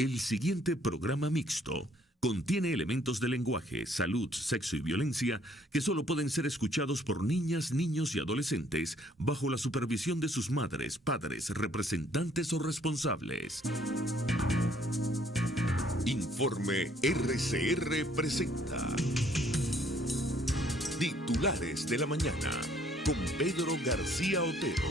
El siguiente programa mixto contiene elementos de lenguaje, salud, sexo y violencia que solo pueden ser escuchados por niñas, niños y adolescentes bajo la supervisión de sus madres, padres, representantes o responsables. Informe RCR presenta Titulares de la Mañana con Pedro García Otero.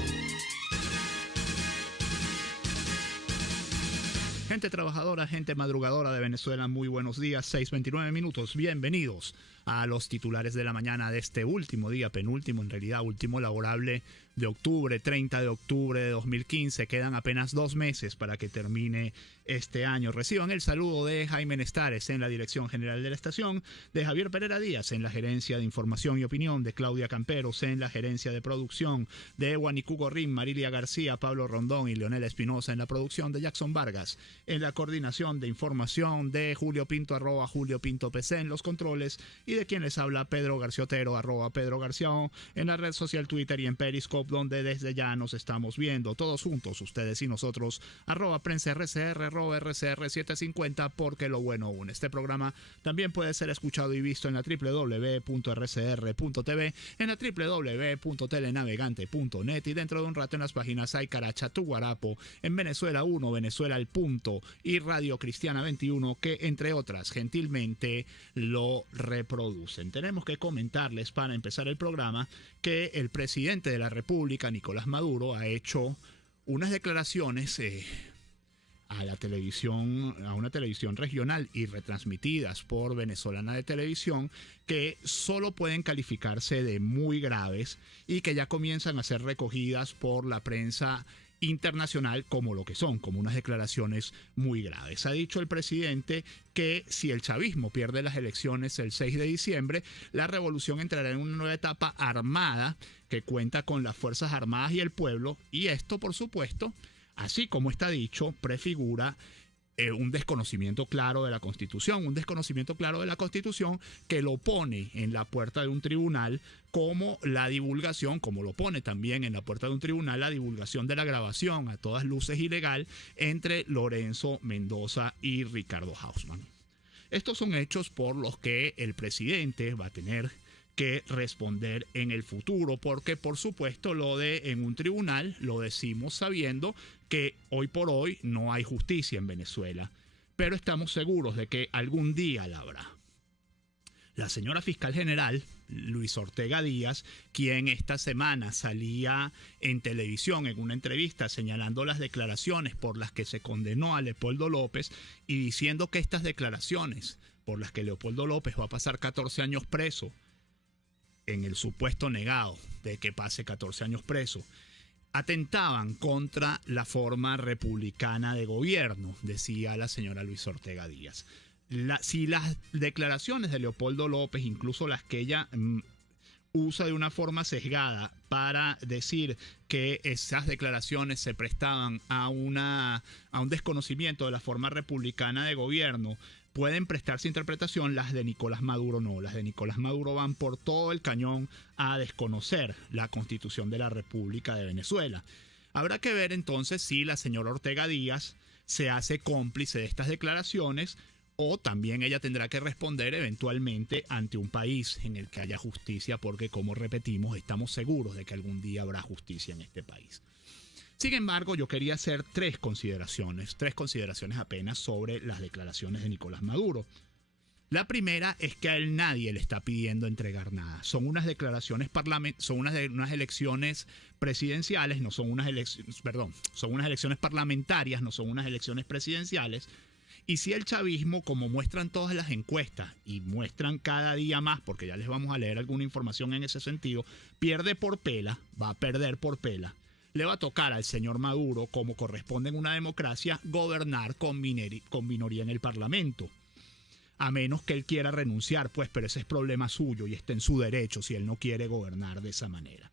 Gente trabajadora, gente madrugadora de Venezuela, muy buenos días, 6:29 minutos, bienvenidos a los titulares de la mañana de este último día, penúltimo en realidad, último laborable de octubre, 30 de octubre de 2015, quedan apenas 2 meses para que termine este año. Reciban el saludo de Jaime Nestares en la dirección general de la estación, de Javier Pereira Díaz en la gerencia de información y opinión, de Claudia Camperos en la gerencia de producción, de Guanicu Gorrín, Marilia García, Pablo Rondón y Leonel Espinosa en la producción, de Jackson Vargas en la coordinación de información, de Julio Pinto @Julio Pinto PC en los controles y de quien les habla Pedro García Otero @Pedro García O en la red social Twitter y en Periscope, donde desde ya nos estamos viendo todos juntos, ustedes y nosotros, @PrensaRCR, @RCR750, porque lo bueno une. Este programa también puede ser escuchado y visto en la www.rcr.tv, en la www.telenavegante.net y dentro de un rato en las páginas Ay Caracha, Tu Guarapo, en Venezuela 1, Venezuela al Punto y Radio Cristiana 21, que entre otras gentilmente lo reproducen. Tenemos que comentarles para empezar el programa que el presidente de la República, Nicolás Maduro, ha hecho unas declaraciones a la televisión, a una televisión regional y retransmitidas por Venezolana de Televisión, que solo pueden calificarse de muy graves y que ya comienzan a ser recogidas por la prensa internacional como lo que son, como unas declaraciones muy graves. Ha dicho el presidente que si el chavismo pierde las elecciones el 6 de diciembre, la revolución entrará en una nueva etapa armada que cuenta con las Fuerzas Armadas y el pueblo, y esto, por supuesto, así como está dicho, prefigura un desconocimiento claro de la Constitución, que lo pone en la puerta de un tribunal como la divulgación, como lo pone también en la puerta de un tribunal la divulgación de la grabación a todas luces ilegal entre Lorenzo Mendoza y Ricardo Hausmann. Estos son hechos por los que el presidente va a tener que responder en el futuro, porque por supuesto lo de en un tribunal lo decimos sabiendo que hoy por hoy no hay justicia en Venezuela, pero estamos seguros de que algún día la habrá. La señora fiscal general, Luisa Ortega Díaz, quien esta semana salía en televisión en una entrevista señalando las declaraciones por las que se condenó a Leopoldo López y diciendo que estas declaraciones por las que Leopoldo López va a pasar 14 años preso, en el supuesto negado de que pase 14 años preso, atentaban contra la forma republicana de gobierno, decía la señora Luisa Ortega Díaz. Si las declaraciones de Leopoldo López, incluso las que ella usa de una forma sesgada para decir que esas declaraciones se prestaban a un desconocimiento de la forma republicana de gobierno, pueden prestarse interpretación, las de Nicolás Maduro no. Las de Nicolás Maduro van por todo el cañón a desconocer la Constitución de la República de Venezuela. Habrá que ver entonces si la señora Ortega Díaz se hace cómplice de estas declaraciones o también ella tendrá que responder eventualmente ante un país en el que haya justicia, porque, como repetimos, estamos seguros de que algún día habrá justicia en este país. Sin embargo, yo quería hacer tres consideraciones apenas sobre las declaraciones de Nicolás Maduro. La primera es que a él nadie le está pidiendo entregar nada. Son unas declaraciones unas elecciones presidenciales, no son unas elecciones, son unas elecciones parlamentarias, no son unas elecciones presidenciales. Y si el chavismo, como muestran todas las encuestas y muestran cada día más, porque ya les vamos a leer alguna información en ese sentido, pierde por pela, va a perder por pela, le va a tocar al señor Maduro, como corresponde en una democracia, gobernar con minoría en el Parlamento. A menos que él quiera renunciar, pues, pero ese es problema suyo y está en su derecho si él no quiere gobernar de esa manera.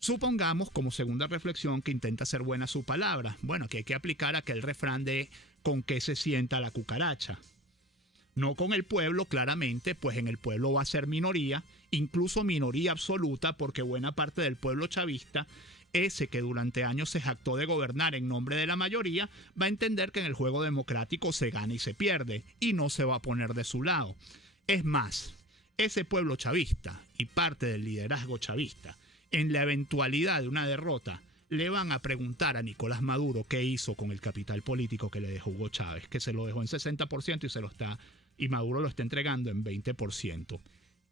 Supongamos, como segunda reflexión, que intenta ser buena su palabra. Bueno, que hay que aplicar aquel refrán de con qué se sienta la cucaracha. No con el pueblo, claramente, pues en el pueblo va a ser minoría, incluso minoría absoluta, porque buena parte del pueblo chavista ese que durante años se jactó de gobernar en nombre de la mayoría, va a entender que en el juego democrático se gana y se pierde, y no se va a poner de su lado. Es más, ese pueblo chavista y parte del liderazgo chavista, en la eventualidad de una derrota, le van a preguntar a Nicolás Maduro qué hizo con el capital político que le dejó Hugo Chávez, que se lo dejó en 60% y Maduro lo está entregando en 20%.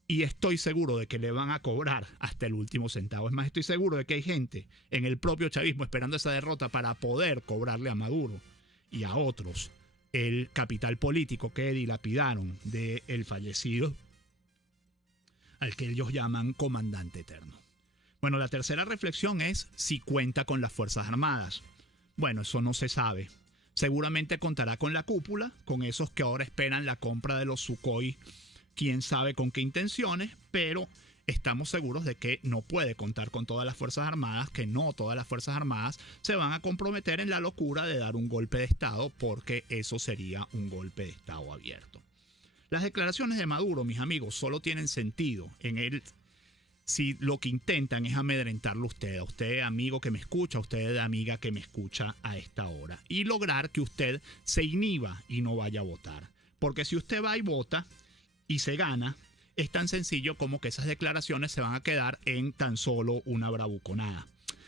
Y estoy seguro de que le van a cobrar hasta el último centavo. Es más, estoy seguro de que hay gente en el propio chavismo esperando esa derrota para poder cobrarle a Maduro y a otros el capital político que dilapidaron del fallecido, al que ellos llaman comandante eterno. Bueno, la tercera reflexión es si cuenta con las Fuerzas Armadas. Bueno, eso no se sabe. Seguramente contará con la cúpula, con esos que ahora esperan la compra de los Sukhoi, quién sabe con qué intenciones, pero estamos seguros de que no puede contar con todas las Fuerzas Armadas, que no todas las Fuerzas Armadas se van a comprometer en la locura de dar un golpe de Estado, porque eso sería un golpe de Estado abierto. Las declaraciones de Maduro, mis amigos, solo tienen sentido si lo que intentan es amedrentarlo a usted amigo que me escucha, a usted amiga que me escucha a esta hora, y lograr que usted se inhiba y no vaya a votar. Porque si usted va y vota y se gana, es tan sencillo como que esas declaraciones se van a quedar en tan solo una bravuconada.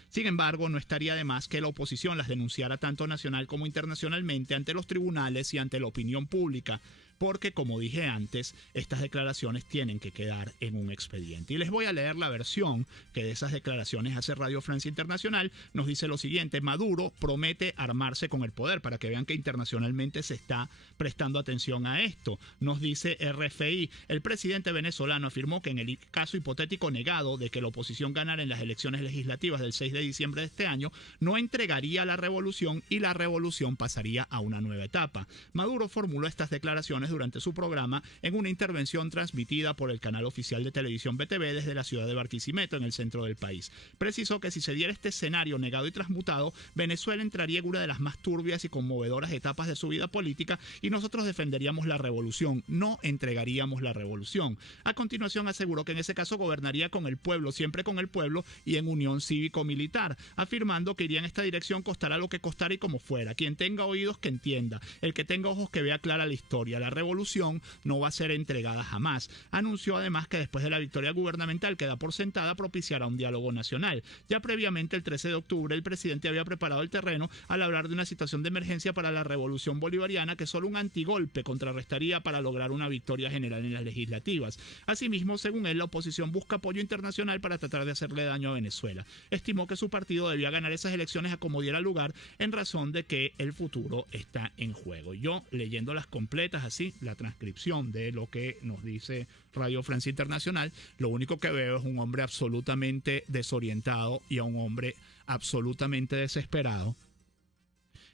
Sin embargo, no estaría de más que la oposición las denunciara tanto nacional como internacionalmente ante los tribunales y ante la opinión pública, porque, como dije antes, estas declaraciones tienen que quedar en un expediente. Y les voy a leer la versión que de esas declaraciones hace Radio Francia Internacional. Nos dice lo siguiente: Maduro promete armarse con el poder, para que vean que internacionalmente se está prestando atención a esto. Nos dice RFI, el presidente venezolano afirmó que en el caso hipotético negado de que la oposición ganara en las elecciones legislativas del 6 de diciembre de este año, no entregaría la revolución y la revolución pasaría a una nueva etapa. Maduro formuló estas declaraciones durante su programa en una intervención transmitida por el canal oficial de televisión BTV desde la ciudad de Barquisimeto, en el centro del país. Precisó que si se diera este escenario negado y transmutado, Venezuela entraría en una de las más turbias y conmovedoras etapas de su vida política y nosotros defenderíamos la revolución, no entregaríamos la revolución. A continuación aseguró que en ese caso gobernaría con el pueblo, siempre con el pueblo y en unión cívico-militar, afirmando que iría en esta dirección costara lo que costara y como fuera. Quien tenga oídos que entienda, el que tenga ojos que vea clara la historia. La revolución no va a ser entregada jamás. Anunció además que después de la victoria gubernamental que da por sentada, propiciará un diálogo nacional. Ya previamente, el 13 de octubre, el presidente había preparado el terreno al hablar de una situación de emergencia para la revolución bolivariana que solo un antigolpe contrarrestaría para lograr una victoria general en las legislativas. Asimismo, según él, la oposición busca apoyo internacional para tratar de hacerle daño a Venezuela. Estimó que su partido debía ganar esas elecciones a como diera lugar, en razón de que el futuro está en juego. Yo, leyéndolas completas así, la transcripción de lo que nos dice Radio Francia Internacional, lo único que veo es un hombre absolutamente desorientado y a un hombre absolutamente desesperado,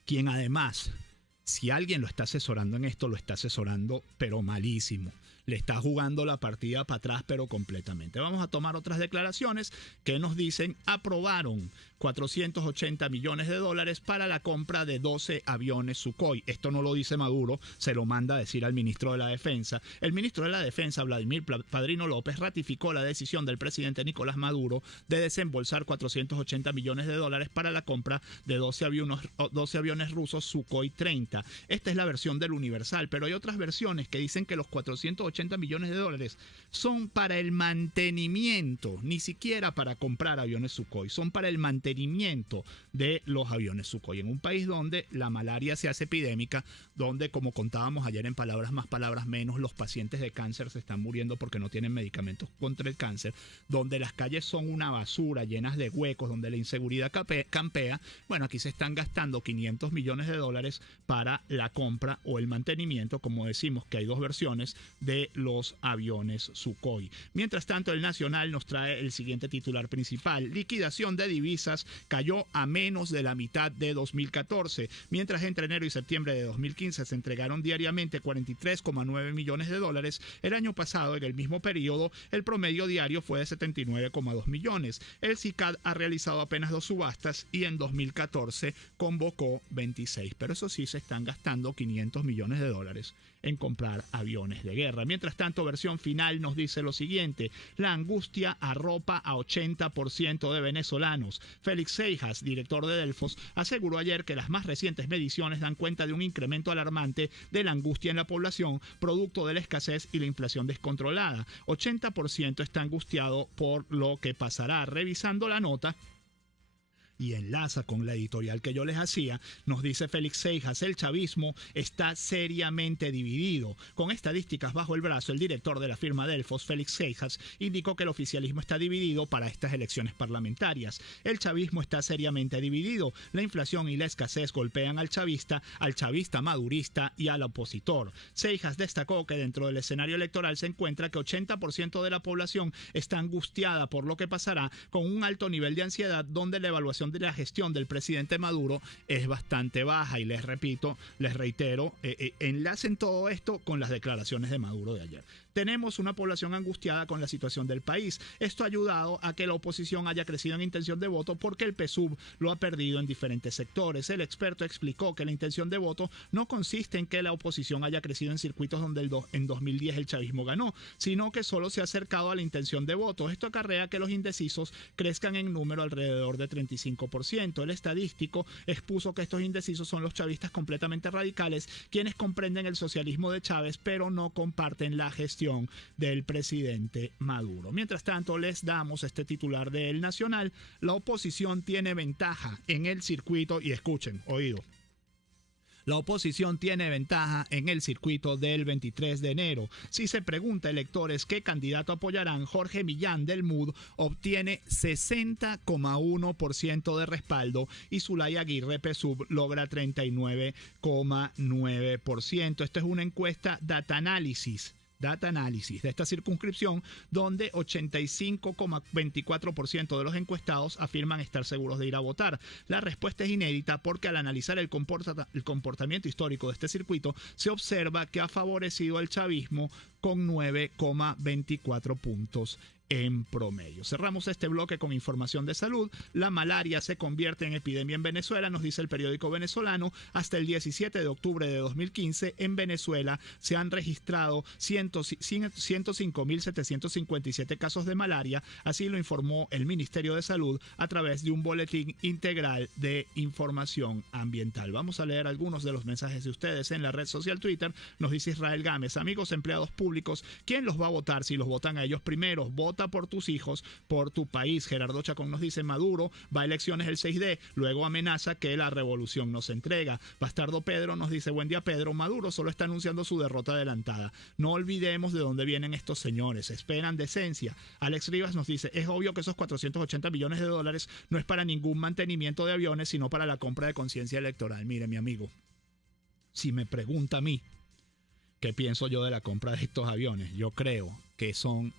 quien además, si alguien lo está asesorando en esto, lo está asesorando pero malísimo. Le está jugando la partida para atrás, pero completamente. Vamos a tomar otras declaraciones que nos dicen: aprobaron 480 millones de dólares para la compra de 12 aviones Sukhoi. Esto no lo dice Maduro, se lo manda a decir al ministro de la Defensa. El ministro de la Defensa, Vladimir Padrino López, ratificó la decisión del presidente Nicolás Maduro de desembolsar 480 millones de dólares para la compra de 12 aviones rusos Sukhoi 30. Esta es la versión del Universal, pero hay otras versiones que dicen que los 480 millones de dólares son para el mantenimiento, ni siquiera para comprar aviones Sukhoi, son para el mantenimiento de los aviones Sukhoi, en un país donde la malaria se hace epidémica, donde, como contábamos ayer en Palabras Más, Palabras Menos, los pacientes de cáncer se están muriendo porque no tienen medicamentos contra el cáncer, donde las calles son una basura, llenas de huecos, donde la inseguridad campea. Bueno, aquí se están gastando 500 millones de dólares para la compra o el mantenimiento, como decimos que hay dos versiones, de los aviones Sukhoi. Mientras tanto, el Nacional nos trae el siguiente titular principal: liquidación de divisas cayó a menos de la mitad de 2014, mientras entre enero y septiembre de 2015 se entregaron diariamente 43,9 millones de dólares. El año pasado, en el mismo periodo, el promedio diario fue de 79,2 millones. El SICAD ha realizado apenas 2 subastas y en 2014 convocó 26, pero eso sí, se están gastando 500 millones de dólares en comprar aviones de guerra. Mientras tanto, Versión Final nos dice lo siguiente: la angustia arropa a 80% de venezolanos. Félix Seijas, director de Delfos, aseguró ayer que las más recientes mediciones dan cuenta de un incremento alarmante de la angustia en la población, producto de la escasez y la inflación descontrolada. 80% está angustiado por lo que pasará. Revisando la nota, y enlaza con la editorial que yo les hacía, nos dice Félix Seijas: el chavismo está seriamente dividido. Con estadísticas bajo el brazo, el director de la firma Delfos, Félix Seijas, indicó que el oficialismo está dividido para estas elecciones parlamentarias. El chavismo está seriamente dividido. La inflación y la escasez golpean al chavista madurista y al opositor. Seijas destacó que dentro del escenario electoral se encuentra que 80% de la población está angustiada por lo que pasará, con un alto nivel de ansiedad, donde la evaluación de la gestión del presidente Maduro es bastante baja. Y les reitero, enlacen todo esto con las declaraciones de Maduro de ayer. Tenemos una población angustiada con la situación del país. Esto ha ayudado a que la oposición haya crecido en intención de voto, porque el PSUV lo ha perdido en diferentes sectores. El experto explicó que la intención de voto no consiste en que la oposición haya crecido en circuitos donde en 2010 el chavismo ganó, sino que solo se ha acercado a la intención de voto. Esto acarrea que los indecisos crezcan en número alrededor de 35%. El estadístico expuso que estos indecisos son los chavistas completamente radicales, quienes comprenden el socialismo de Chávez, pero no comparten la gestión del presidente Maduro. Mientras tanto, les damos este titular de El Nacional: la oposición tiene ventaja en el circuito, y escuchen, oído. La oposición tiene ventaja en el circuito del 23 de enero. Si se pregunta a electores qué candidato apoyarán, Jorge Millán del MUD obtiene 60,1% de respaldo y Zulay Aguirre PSUV logra 39,9%. Esto es una encuesta Data Analysis de esta circunscripción, donde 85,24% de los encuestados afirman estar seguros de ir a votar. La respuesta es inédita porque al analizar el comportamiento histórico de este circuito, se observa que ha favorecido al chavismo con 9,24 puntos en promedio. Cerramos este bloque con información de salud. La malaria se convierte en epidemia en Venezuela, nos dice el periódico venezolano. Hasta el 17 de octubre de 2015, en Venezuela se han registrado 105.757 casos de malaria. Así lo informó el Ministerio de Salud a través de un boletín integral de información ambiental. Vamos a leer algunos de los mensajes de ustedes en la red social Twitter. Nos dice Israel Gámez: amigos empleados públicos, ¿quién los va a votar si los votan a ellos primero? Vota por tus hijos, por tu país. Gerardo Chacón nos dice: Maduro va a elecciones el 6D, luego amenaza que la revolución no se entrega. Bastardo Pedro nos dice: buen día Pedro, Maduro solo está anunciando su derrota adelantada. No olvidemos de dónde vienen estos señores, esperan decencia. Alex Rivas nos dice: es obvio que esos 480 millones de dólares no es para ningún mantenimiento de aviones, sino para la compra de conciencia electoral. Mire, mi amigo, si me pregunta a mí qué pienso yo de la compra de estos aviones, yo creo que son...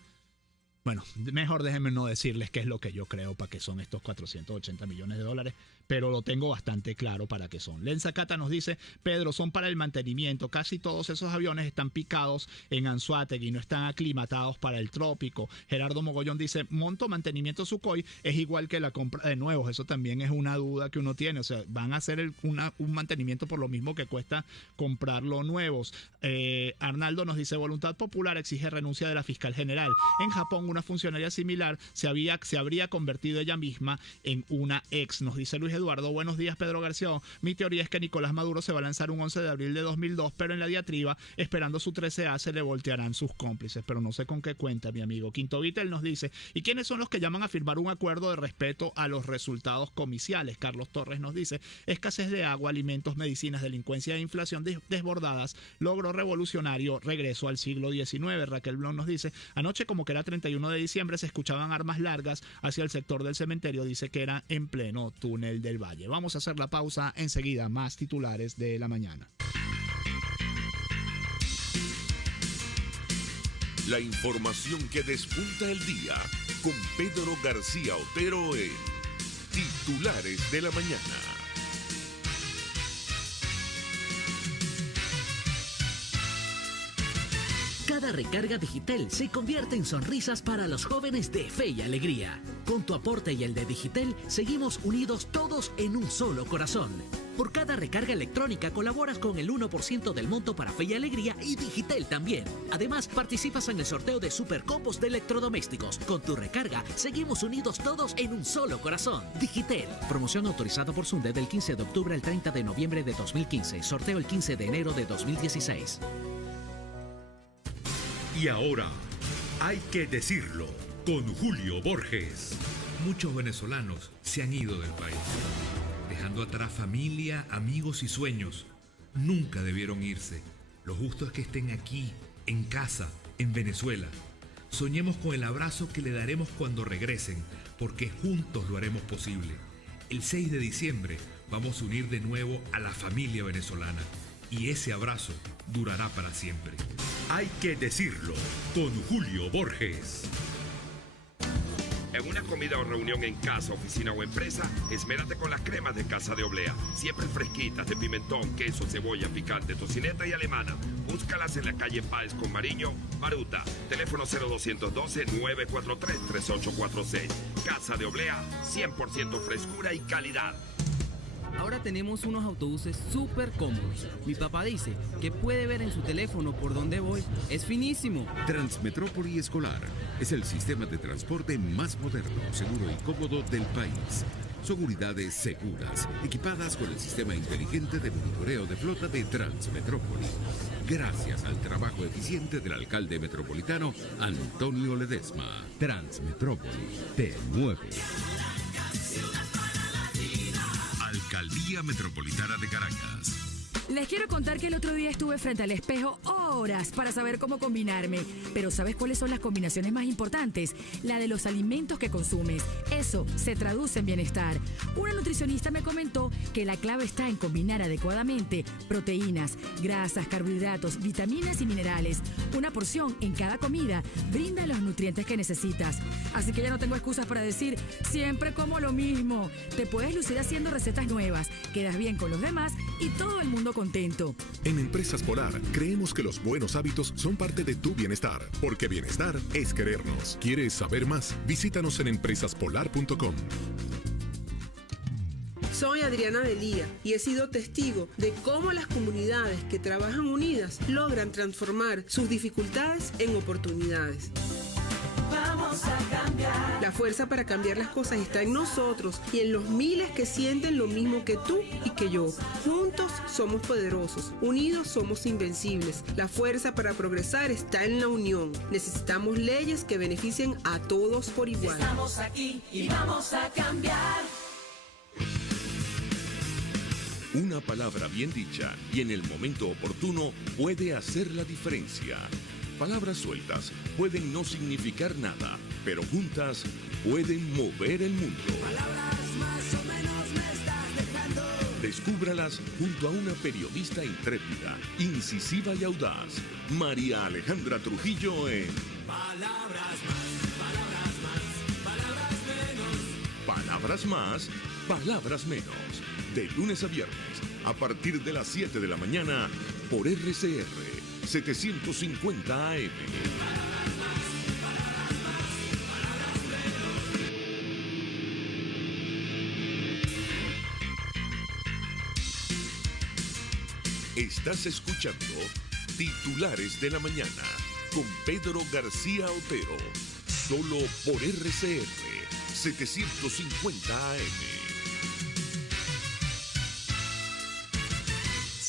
Bueno, mejor déjenme no decirles qué es lo que yo creo para que son estos 480 millones de dólares, pero lo tengo bastante claro para qué son. Lenza Cata nos dice: Pedro, son para el mantenimiento. Casi todos esos aviones están picados en Anzoátegui y no están aclimatados para el trópico. Gerardo Mogollón dice: monto mantenimiento Sukhoi es igual que la compra de nuevos. Eso también es una duda que uno tiene. O sea, van a hacer un mantenimiento por lo mismo que cuesta comprarlo nuevos. Arnaldo nos dice: voluntad popular exige renuncia de la fiscal general. En Japón, una funcionaria similar se habría convertido ella misma en una ex. Nos dice Luis Eduardo: buenos días Pedro García. Mi teoría es que Nicolás Maduro se va a lanzar un 11 de abril de 2002, pero en la diatriba, esperando su 13A, se le voltearán sus cómplices. Pero no sé con qué cuenta, mi amigo. Quinto Vitel nos dice: ¿y quiénes son los que llaman a firmar un acuerdo de respeto a los resultados comiciales? Carlos Torres nos dice: escasez de agua, alimentos, medicinas, delincuencia e inflación desbordadas, logro revolucionario, regreso al siglo XIX. Raquel Blon nos dice: anoche, como que era 31 de diciembre, se escuchaban armas largas hacia el sector del cementerio. Dice que era en pleno túnel del Valle. Vamos a hacer la pausa, enseguida más titulares de la mañana. La información que despunta el día con Pedro García Otero en Titulares de la Mañana. Cada recarga Digitel se convierte en sonrisas para los jóvenes de Fe y Alegría. Con tu aporte y el de Digitel, seguimos unidos todos en un solo corazón. Por cada recarga electrónica colaboras con el 1% del monto para Fe y Alegría y Digitel también. Además, participas en el sorteo de supercombos de electrodomésticos. Con tu recarga, seguimos unidos todos en un solo corazón. Digitel. Promoción autorizada por Sunde del 15 de octubre al 30 de noviembre de 2015. Sorteo el 15 de enero de 2016. Y ahora, hay que decirlo, con Julio Borges. Muchos venezolanos se han ido del país, dejando atrás familia, amigos y sueños. Nunca debieron irse. Lo justo es que estén aquí, en casa, en Venezuela. Soñemos con el abrazo que le daremos cuando regresen, porque juntos lo haremos posible. El 6 de diciembre vamos a unir de nuevo a la familia venezolana y ese abrazo durará para siempre. Hay que decirlo, con Julio Borges. En una comida o reunión en casa, oficina o empresa, esmérate con las cremas de Casa de Oblea. Siempre fresquitas, de pimentón, queso, cebolla, picante, tocineta y alemana. Búscalas en la calle Páez con Mariño, Maruta. Teléfono 0212-943-3846. Casa de Oblea, 100% frescura y calidad. Ahora tenemos unos autobuses súper cómodos. Mi papá dice que puede ver en su teléfono por dónde voy. Es finísimo. Transmetrópoli Escolar es el sistema de transporte más moderno, seguro y cómodo del país. Son unidades seguras, equipadas con el sistema inteligente de monitoreo de flota de Transmetrópoli. Gracias al trabajo eficiente del alcalde metropolitano Antonio Ledesma. Transmetrópoli te mueve. Alcaldía Metropolitana de Caracas. Les quiero contar que el otro día estuve frente al espejo horas para saber cómo combinarme. Pero ¿sabes cuáles son las combinaciones más importantes? La de los alimentos que consumes. Eso se traduce en bienestar. Una nutricionista me comentó que la clave está en combinar adecuadamente proteínas, grasas, carbohidratos, vitaminas y minerales. Una porción en cada comida brinda los nutrientes que necesitas. Así que ya no tengo excusas para decir siempre como lo mismo. Te puedes lucir haciendo recetas nuevas, quedas bien con los demás y todo el mundo contento. En Empresas Polar creemos que los buenos hábitos son parte de tu bienestar, porque bienestar es querernos. ¿Quieres saber más? Visítanos en empresaspolar.com. Soy Adriana Delía y he sido testigo de cómo las comunidades que trabajan unidas logran transformar sus dificultades en oportunidades. Vamos a cambiar. La fuerza para cambiar las cosas está en nosotros y en los miles que sienten lo mismo que tú y que yo. Juntos somos poderosos, unidos somos invencibles. La fuerza para progresar está en la unión. Necesitamos leyes que beneficien a todos por igual. Estamos aquí y vamos a cambiar. Una palabra bien dicha y en el momento oportuno puede hacer la diferencia. Palabras sueltas pueden no significar nada, pero juntas pueden mover el mundo. Palabras más o menos me estás dejando. Descúbralas junto a una periodista intrépida, incisiva y audaz, María Alejandra Trujillo en Palabras más, palabras más, palabras menos. Palabras más, palabras menos. De lunes a viernes, a partir de las 7 de la mañana, por RCR 750 AM. Estás escuchando Titulares de la Mañana con Pedro García Otero, solo por RCR 750 AM.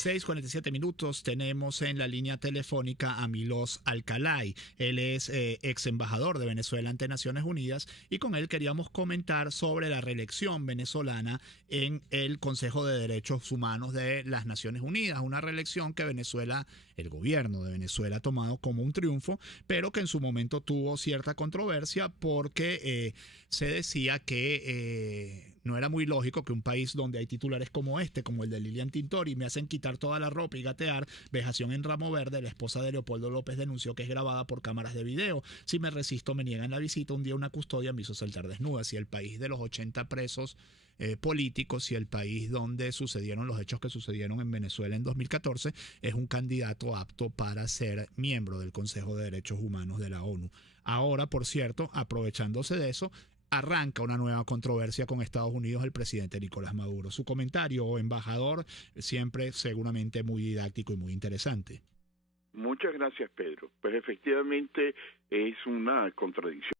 6:47 minutos. Tenemos en la línea telefónica a Milos Alcalay. Él es ex embajador de Venezuela ante Naciones Unidas y con él queríamos comentar sobre la reelección venezolana en el Consejo de Derechos Humanos de las Naciones Unidas. Una reelección que Venezuela, el gobierno de Venezuela ha tomado como un triunfo, pero que en su momento tuvo cierta controversia porque se decía que no era muy lógico que un país donde hay titulares como este, como el de Lilian Tintori, me hacen quitar toda la ropa y gatear, vejación en Ramo Verde, la esposa de Leopoldo López denunció que es grabada por cámaras de video. Si me resisto, me niegan la visita, un día una custodia me hizo saltar desnuda. Si el país de los 80 presos político si el país donde sucedieron los hechos que sucedieron en Venezuela en 2014 es un candidato apto para ser miembro del Consejo de Derechos Humanos de la ONU. Ahora, por cierto, aprovechándose de eso, arranca una nueva controversia con Estados Unidos el presidente Nicolás Maduro. Su comentario, embajador, siempre seguramente muy didáctico y muy interesante. Muchas gracias, Pedro. Pues efectivamente es una contradicción.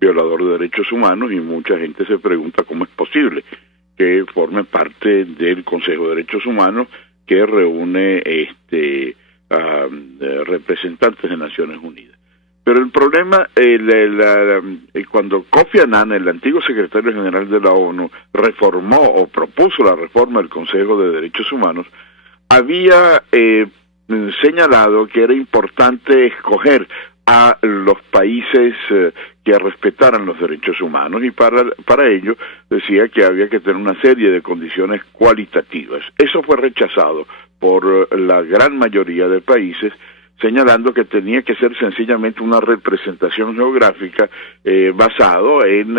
Violador de derechos humanos, y mucha gente se pregunta cómo es posible que forme parte del Consejo de Derechos Humanos, que reúne a representantes de Naciones Unidas. Pero el problema, cuando Kofi Annan, el antiguo secretario general de la ONU, reformó o propuso la reforma del Consejo de Derechos Humanos, había señalado que era importante escoger a los países que respetaran los derechos humanos, y para ello decía que había que tener una serie de condiciones cualitativas. Eso fue rechazado por la gran mayoría de países, señalando que tenía que ser sencillamente una representación geográfica basado en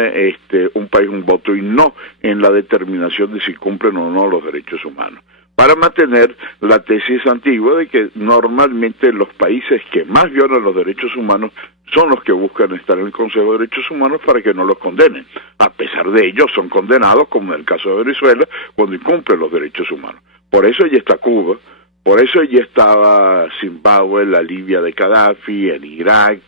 un país, un voto, y no en la determinación de si cumplen o no los derechos humanos, para mantener la tesis antigua de que normalmente los países que más violan los derechos humanos son los que buscan estar en el Consejo de Derechos Humanos para que no los condenen. A pesar de ello, son condenados, como en el caso de Venezuela, cuando incumplen los derechos humanos. Por eso ya está Cuba, por eso ya estaba Zimbabue, la Libia de Gaddafi, en Irak,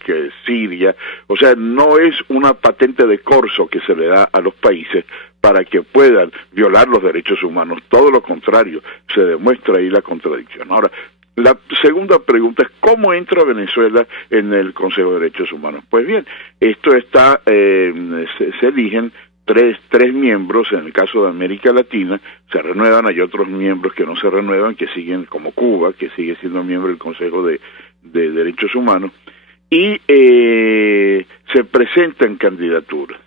Siria. O sea, no es una patente de corso que se le da a los países para que puedan violar los derechos humanos. Todo lo contrario, se demuestra ahí la contradicción. Ahora, la segunda pregunta es, ¿cómo entra Venezuela en el Consejo de Derechos Humanos? Pues bien, esto está, se eligen tres miembros. En el caso de América Latina se renuevan, hay otros miembros que no se renuevan, que siguen, como Cuba, que sigue siendo miembro del Consejo de Derechos Humanos, y se presentan candidaturas.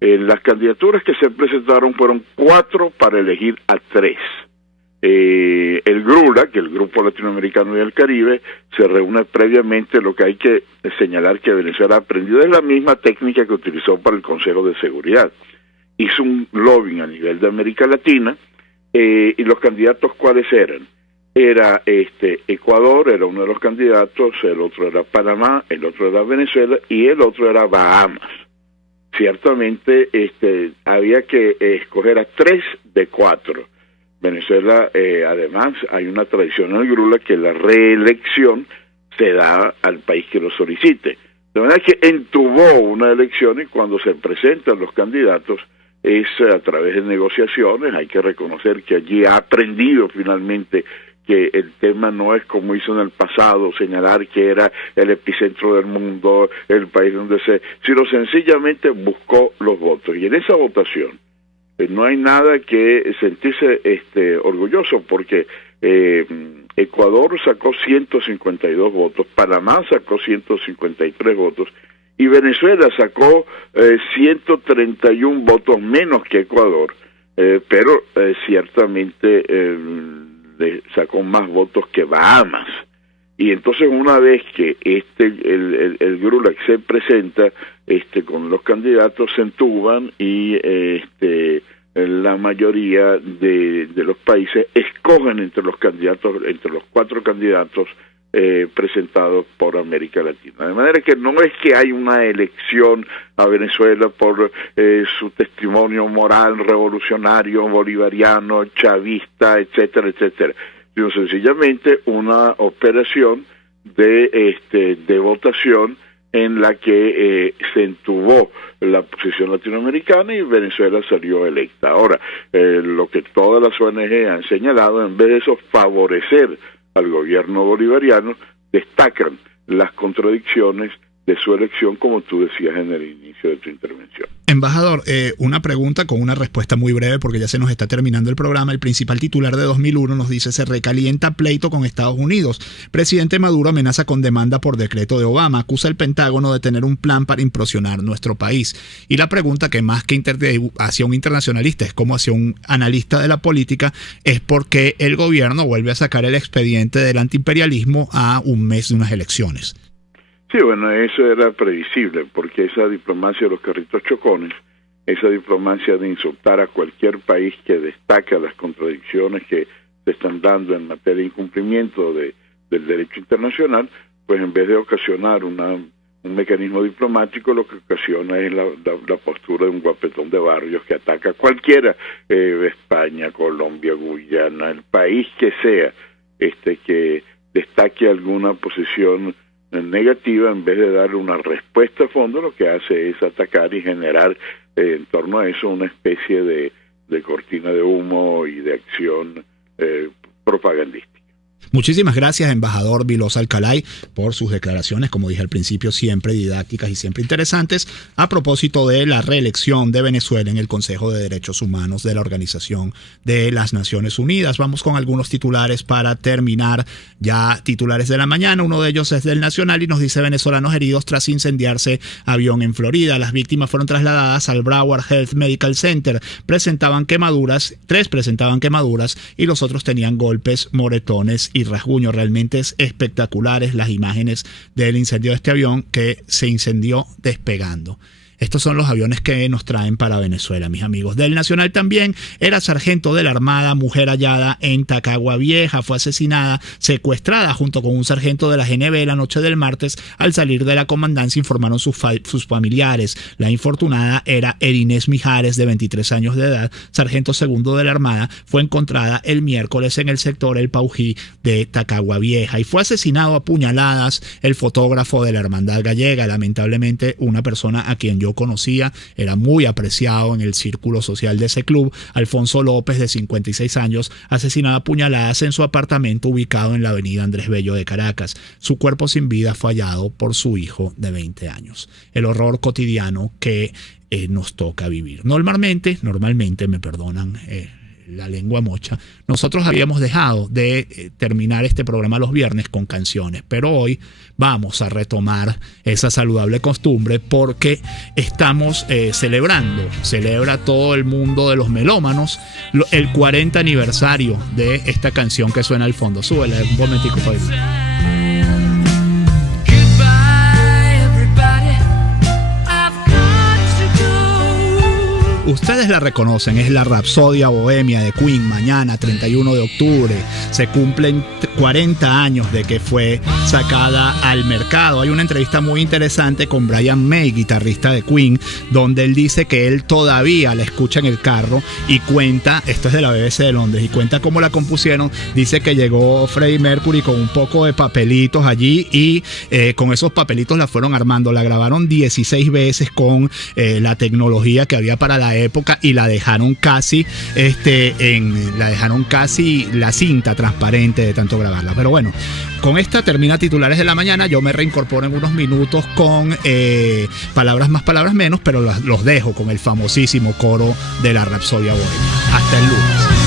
Las candidaturas que se presentaron fueron 4 para elegir a 3. El GRULA, que es el Grupo Latinoamericano y del Caribe, se reúne previamente. Lo que hay que señalar que Venezuela ha aprendido es la misma técnica que utilizó para el Consejo de Seguridad. Hizo un lobbying a nivel de América Latina, y los candidatos, ¿cuáles eran? Era Ecuador, era uno de los candidatos, el otro era Panamá, el otro era Venezuela y el otro era Bahamas. Ciertamente había que escoger a 3 de 4. Venezuela, además, hay una tradición en el GRULA que la reelección se da al país que lo solicite. De manera que entubó una elección, y cuando se presentan los candidatos es a través de negociaciones. Hay que reconocer que allí ha aprendido finalmente que el tema no es como hizo en el pasado, señalar que era el epicentro del mundo, el país donde sino sencillamente buscó los votos. Y en esa votación no hay nada que sentirse orgulloso, porque Ecuador sacó 152 votos, Panamá sacó 153 votos, y Venezuela sacó 131 votos menos que Ecuador, pero ciertamente sacó más votos que Bahamas. Y entonces, una vez que el GRULAC se presenta con los candidatos, se entuban, y la mayoría de los países escogen entre los candidatos, entre los 4 candidatos presentados por América Latina. De manera que no es que hay una elección a Venezuela por su testimonio moral, revolucionario, bolivariano, chavista, etcétera, etcétera, sino sencillamente una operación de votación en la que se entubó la posición latinoamericana, y Venezuela salió electa. Ahora, lo que todas las ONG han señalado, en vez de eso favorecer al gobierno bolivariano, destacan las contradicciones de su elección, como tú decías en el inicio de tu intervención. Embajador, una pregunta con una respuesta muy breve, porque ya se nos está terminando el programa. El principal titular de 2001 nos dice: se recalienta pleito con Estados Unidos. Presidente Maduro amenaza con demanda por decreto de Obama. Acusa al Pentágono de tener un plan para implosionar nuestro país. Y la pregunta, que más que hacia un internacionalista, es como hacia un analista de la política, es por qué el gobierno vuelve a sacar el expediente del antiimperialismo a un mes de unas elecciones. Sí, bueno, eso era previsible, porque esa diplomacia de los carritos chocones, esa diplomacia de insultar a cualquier país que destaca las contradicciones que se están dando en materia de incumplimiento del derecho internacional, pues en vez de ocasionar un mecanismo diplomático, lo que ocasiona es la postura de un guapetón de Barrios que ataca a cualquiera, España, Colombia, Guyana, el país que sea, que destaque alguna posición negativa, en vez de darle una respuesta a fondo, lo que hace es atacar y generar en torno a eso una especie de cortina de humo y de acción propagandística. Muchísimas gracias, embajador Vilosa Alcalay, por sus declaraciones, como dije al principio, siempre didácticas y siempre interesantes, a propósito de la reelección de Venezuela en el Consejo de Derechos Humanos de la Organización de las Naciones Unidas. Vamos con algunos titulares para terminar, ya titulares de la mañana. Uno de ellos es del Nacional y nos dice: venezolanos heridos tras incendiarse avión en Florida. Las víctimas fueron trasladadas al Broward Health Medical Center. Tres presentaban quemaduras y los otros tenían golpes, moretones y rasguños. Realmente es espectaculares las imágenes del incendio de este avión que se incendió despegando. Estos son los aviones que nos traen para Venezuela, mis amigos. Del Nacional también: era sargento de la Armada, mujer hallada en Tacagua Vieja. Fue asesinada, secuestrada junto con un sargento de la GNB la noche del martes. Al salir de la comandancia, informaron sus familiares. La infortunada era Erinés Mijares, de 23 años de edad, sargento segundo de la Armada. Fue encontrada el miércoles en el sector El Paují de Tacagua Vieja. Y fue asesinado a puñaladas el fotógrafo de la Hermandad Gallega. Lamentablemente, una persona a quien yo conocía, era muy apreciado en el círculo social de ese club, Alfonso López, de 56 años, asesinado a puñaladas en su apartamento ubicado en la avenida Andrés Bello de Caracas. Su cuerpo sin vida fue hallado por su hijo de 20 años. El horror cotidiano que nos toca vivir. Normalmente, me perdonan la lengua mocha, nosotros habíamos dejado de terminar este programa los viernes con canciones, pero hoy vamos a retomar esa saludable costumbre porque estamos celebra todo el mundo de los melómanos el 40 aniversario de esta canción que suena al fondo. Súbela un momentico, Fabi. Ustedes la reconocen, es la Rapsodia Bohemia de Queen. Mañana, 31 de octubre, se cumplen 40 años de que fue sacada al mercado. Hay una entrevista muy interesante con Brian May, guitarrista de Queen, donde él dice que él todavía la escucha en el carro y cuenta, esto es de la BBC de Londres, y cuenta cómo la compusieron. Dice que llegó Freddie Mercury con un poco de papelitos allí y con esos papelitos la fueron armando. La grabaron 16 veces con la tecnología que había para la época y la dejaron casi la cinta transparente de tanto grabarla. Pero bueno, con esta termina titulares de la mañana. Yo me reincorporo en unos minutos con palabras más, palabras menos, pero los dejo con el famosísimo coro de la Rapsodia Bohemia. Hasta el lunes.